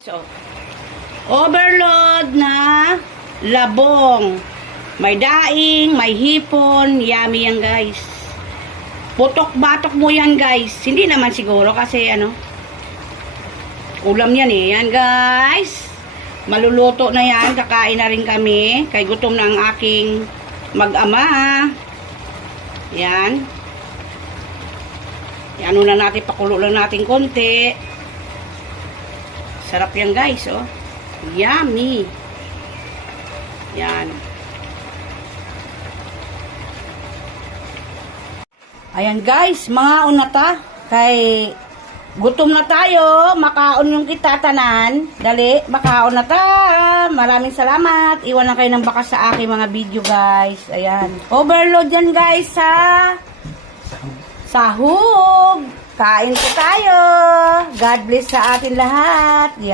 So, overload na labong. May daing, may hipon. Yummy yan, guys. Putok-batok mo yan, guys. Hindi naman siguro kasi ulam yan eh. Yan, guys. Maluluto na yan. Kakain na rin kami. Kay gutom na ang aking mag-ama. Yan. Yan, na natin, pakulo lang natin konti. Sarap yan, guys, oh. Yummy. Yan. Ayan, guys, mga unata. Kay gutom na tayo. Makaon yung kita tanan. Dali, makaon na ta. Maraming salamat. Iwan lang kayo ng bakas sa aking mga video, guys. Ayan. Overload yan, guys, sa sahog. Kain po tayo. God bless sa atin lahat. Yan.